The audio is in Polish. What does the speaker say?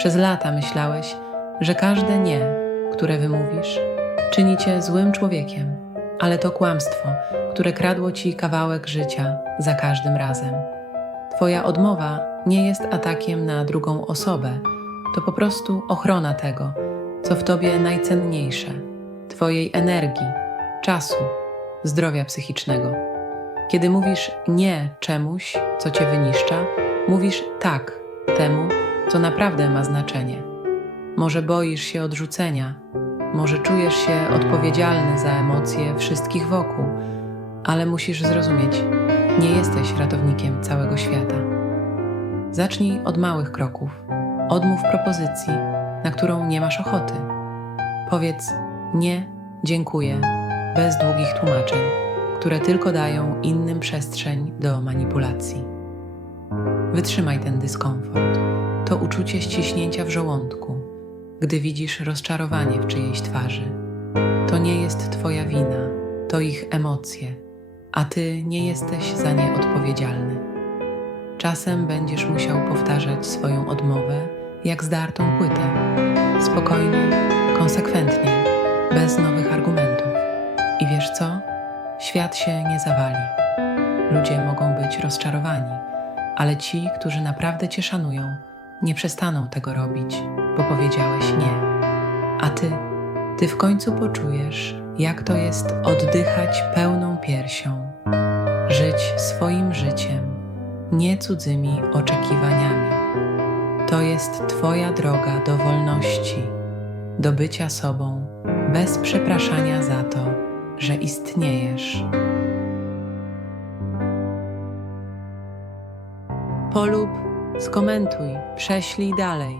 Przez lata myślałeś, że każde nie, które wymówisz, czyni cię złym człowiekiem, ale to kłamstwo, które kradło ci kawałek życia za każdym razem. Twoja odmowa nie jest atakiem na drugą osobę, to po prostu ochrona tego, co w tobie najcenniejsze Twojej energii, czasu, zdrowia psychicznego. Kiedy mówisz nie czemuś, co cię wyniszcza, mówisz tak temu, co naprawdę ma znaczenie. Może boisz się odrzucenia, może czujesz się odpowiedzialny za emocje wszystkich wokół, ale musisz zrozumieć, nie jesteś ratownikiem całego świata. Zacznij od małych kroków. Odmów propozycji, na którą nie masz ochoty. Powiedz nie, dziękuję, bez długich tłumaczeń, które tylko dają innym przestrzeń do manipulacji. Wytrzymaj ten dyskomfort. To uczucie ściśnięcia w żołądku, gdy widzisz rozczarowanie w czyjejś twarzy. To nie jest Twoja wina, to ich emocje, a Ty nie jesteś za nie odpowiedzialny. Czasem będziesz musiał powtarzać swoją odmowę jak zdartą płytę. Spokojnie, konsekwentnie, bez nowych argumentów. I wiesz co? Świat się nie zawali. Ludzie mogą być rozczarowani, ale ci, którzy naprawdę cię szanują, nie przestaną tego robić, bo powiedziałeś nie. A ty, ty w końcu poczujesz, jak to jest oddychać pełną piersią, żyć swoim życiem, nie cudzymi oczekiwaniami. To jest Twoja droga do wolności, do bycia sobą, bez przepraszania za to, że istniejesz. Polub, skomentuj, prześlij dalej.